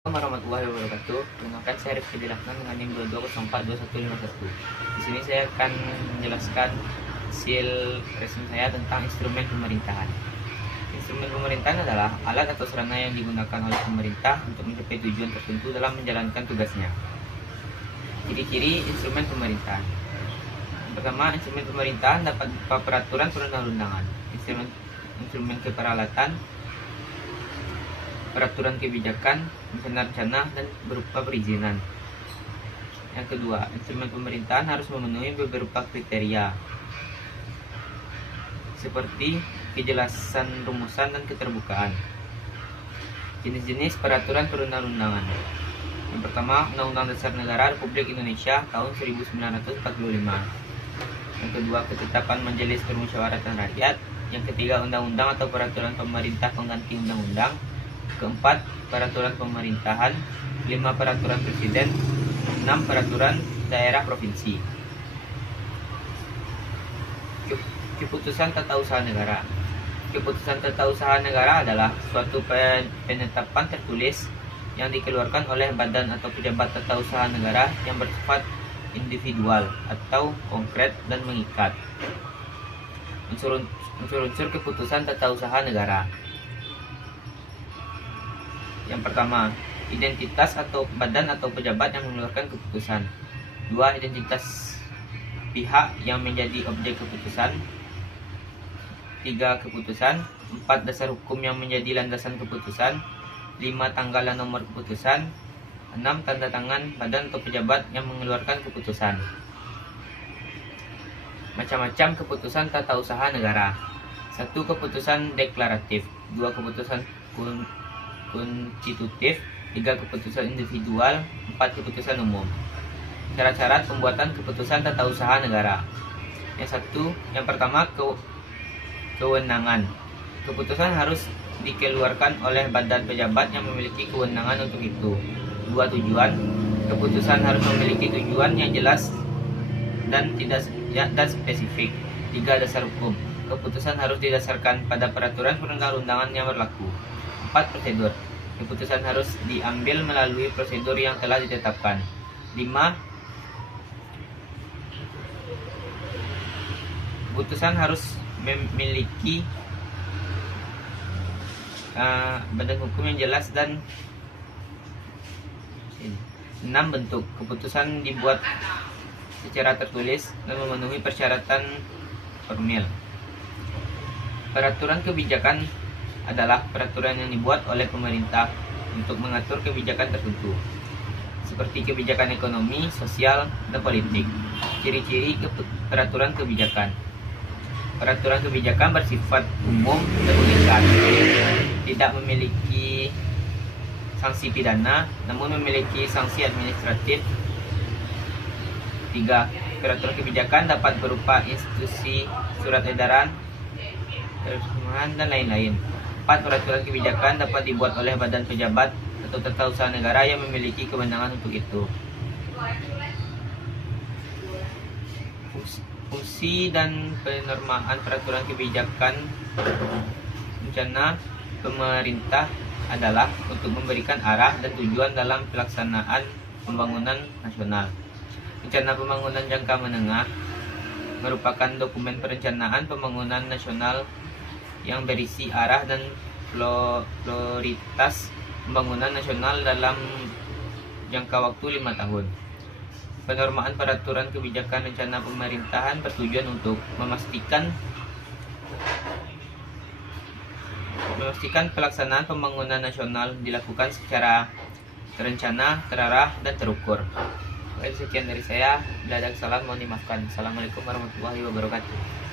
Assalamualaikum warahmatullahi wabarakatuh. Perkenalkan, saya Rifki Dilaknan dengan NIM 22042151. Di sini saya akan menjelaskan hasil resume saya tentang instrumen pemerintahan. Instrumen pemerintahan adalah alat atau sarana yang digunakan oleh pemerintah untuk mencapai tujuan tertentu dalam menjalankan tugasnya. Ciri-ciri instrumen pemerintahan. Yang pertama, instrumen pemerintahan dapat berupa peraturan perundang-undangan, instrumen keperalatan, peraturan kebijakan, rencana dan berupa perizinan. Yang kedua, instrumen pemerintahan harus memenuhi beberapa kriteria seperti kejelasan rumusan dan keterbukaan. Jenis-jenis peraturan perundang-undangan. Yang pertama, Undang-Undang Dasar Negara Republik Indonesia tahun 1945. Yang kedua, ketetapan Majelis Permusyawaratan Rakyat. Yang ketiga, undang-undang atau peraturan pemerintah pengganti undang-undang. Keempat, peraturan pemerintahan. 5, peraturan presiden. 6, peraturan daerah provinsi. Keputusan tata usaha negara. Keputusan tata usaha negara adalah suatu penetapan tertulis yang dikeluarkan oleh badan atau pejabat tata usaha negara yang bersifat individual atau konkret dan mengikat. Unsur-unsur keputusan tata usaha negara. Yang pertama, identitas atau badan atau pejabat yang mengeluarkan keputusan. 2, identitas pihak yang menjadi objek keputusan. 3, keputusan. 4, dasar hukum yang menjadi landasan keputusan. 5, tanggal dan nomor keputusan. 6, tanda tangan badan atau pejabat yang mengeluarkan keputusan. Macam-macam keputusan tata usaha negara. 1, keputusan deklaratif. 2, keputusan konstitutif. 3, keputusan individual. 4, keputusan umum. Syarat-syarat pembuatan keputusan tata usaha negara. Yang pertama, kewenangan. Keputusan harus dikeluarkan oleh badan pejabat yang memiliki kewenangan untuk itu. 2, tujuan. Keputusan harus memiliki tujuan yang jelas dan spesifik. 3, dasar hukum. Keputusan harus didasarkan pada peraturan perundang-undangan yang berlaku. 4, prosedur. Keputusan harus diambil melalui prosedur yang telah ditetapkan. 5, keputusan harus memiliki badan hukum yang jelas dan 6, bentuk. Keputusan dibuat secara tertulis dan memenuhi persyaratan formil. Peraturan kebijakan adalah peraturan yang dibuat oleh pemerintah untuk mengatur kebijakan tertentu, seperti kebijakan ekonomi, sosial, dan politik. Ciri-ciri peraturan kebijakan. Peraturan kebijakan bersifat umum dan mengikat, tidak memiliki sanksi pidana, namun memiliki sanksi administratif. 3, peraturan kebijakan dapat berupa instruksi, surat edaran, dan lain-lain. 4, peraturan kebijakan dapat dibuat oleh badan pejabat atau tata usaha negara yang memiliki kewenangan untuk itu. Fungsi dan penerimaan peraturan kebijakan rencana pemerintah adalah untuk memberikan arah dan tujuan dalam pelaksanaan pembangunan nasional. Rencana pembangunan jangka menengah merupakan dokumen perencanaan pembangunan nasional yang berisi arah dan prioritas pembangunan nasional dalam jangka waktu 5 tahun. Penormaan peraturan kebijakan rencana pemerintahan bertujuan untuk memastikan pelaksanaan pembangunan nasional dilakukan secara terencana, terarah, dan terukur. Sekian dari saya. Dadah, salam, mohon dimaafkan. Assalamualaikum warahmatullahi wabarakatuh.